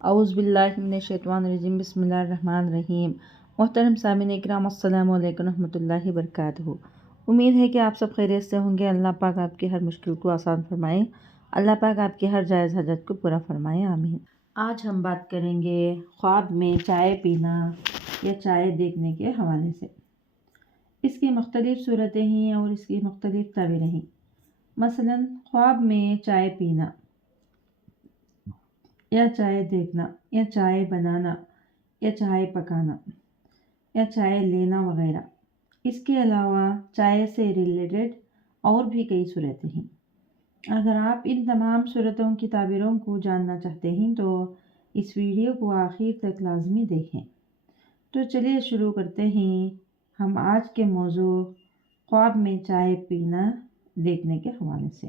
اعوذ باللہ من الشیطان الرجیم، بسم اللہ الرحمن الرحیم۔ محترم سامعین اکرام، السلام علیکم ورحمۃ اللہ وبرکاتہ۔ امید ہے کہ آپ سب خیریت سے ہوں گے۔ اللہ پاک آپ کی ہر مشکل کو آسان فرمائے، اللہ پاک آپ کی ہر جائز حاجت کو پورا فرمائے، آمین۔ آج ہم بات کریں گے خواب میں چائے پینا یا چائے دیکھنے کے حوالے سے۔ اس کی مختلف صورتیں ہیں اور اس کی مختلف تعبیریں ہیں۔ مثلاً خواب میں چائے پینا یا چائے دیکھنا یا چائے بنانا یا چائے پکانا یا چائے لینا وغیرہ۔ اس کے علاوہ چائے سے ریلیٹڈ اور بھی کئی صورتیں ہیں۔ اگر آپ ان تمام صورتوں کی تعبیروں کو جاننا چاہتے ہیں تو اس ویڈیو کو آخر تک لازمی دیکھیں۔ تو چلیے شروع کرتے ہیں ہم آج کے موضوع خواب میں چائے پینا دیکھنے کے حوالے سے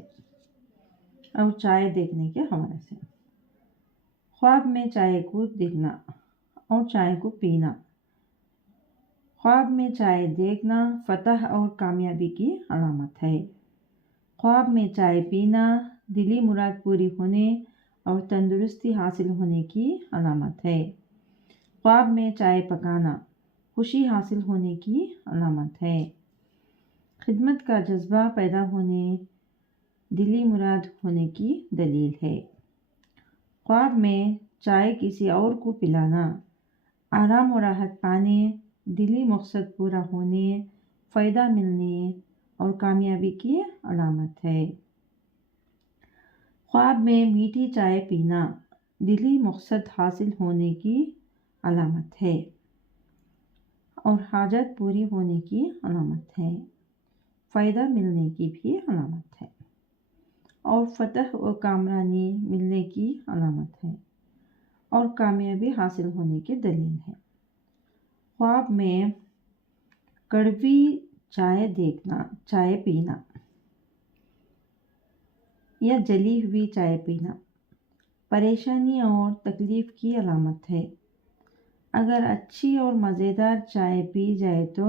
اور چائے دیکھنے کے حوالے سے۔ خواب میں چائے کو دیکھنا اور چائے کو پینا۔ خواب میں چائے دیکھنا فتح اور کامیابی کی علامت ہے۔ خواب میں چائے پینا دلی مراد پوری ہونے اور تندرستی حاصل ہونے کی علامت ہے۔ خواب میں چائے پکانا خوشی حاصل ہونے کی علامت ہے۔ خدمت کا جذبہ پیدا ہونے، دلی مراد ہونے کی دلیل ہے۔ خواب میں چائے کسی اور کو پلانا آرام و راحت پانے، دلی مقصد پورا ہونے، فائدہ ملنے اور کامیابی کی علامت ہے۔ خواب میں میٹھی چائے پینا دلی مقصد حاصل ہونے کی علامت ہے اور حاجت پوری ہونے کی علامت ہے، فائدہ ملنے کی بھی علامت ہے اور فتح و کامرانی ملنے کی علامت ہے اور کامیابی حاصل ہونے کی دلیل ہے۔ خواب میں کڑوی چائے پینا یا جلی ہوئی چائے پینا پریشانی اور تکلیف کی علامت ہے۔ اگر اچھی اور مزیدار چائے پی جائے تو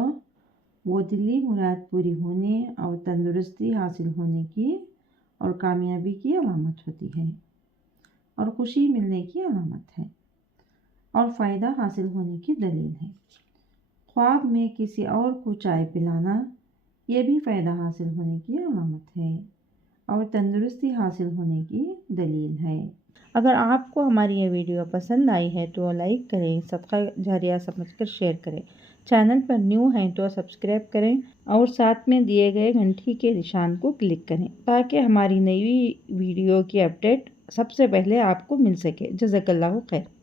وہ دلی مراد پوری ہونے اور تندرستی حاصل ہونے کی اور کامیابی کی علامت ہوتی ہے اور خوشی ملنے کی علامت ہے اور فائدہ حاصل ہونے کی دلیل ہے۔ خواب میں کسی اور کو چائے پلانا یہ بھی فائدہ حاصل ہونے کی علامت ہے اور تندرستی حاصل ہونے کی دلیل ہے۔ اگر آپ کو ہماری یہ ویڈیو پسند آئی ہے تو لائک کریں، صدقہ جاریہ سمجھ کر شیئر کریں۔ چینل پر نیو ہیں تو سبسکرائب کریں اور ساتھ میں دیے گئے گھنٹی کے نشان کو کلک کریں تاکہ ہماری نئی ویڈیو کی اپڈیٹ سب سے پہلے آپ کو مل سکے۔ جزاک اللہ خیر۔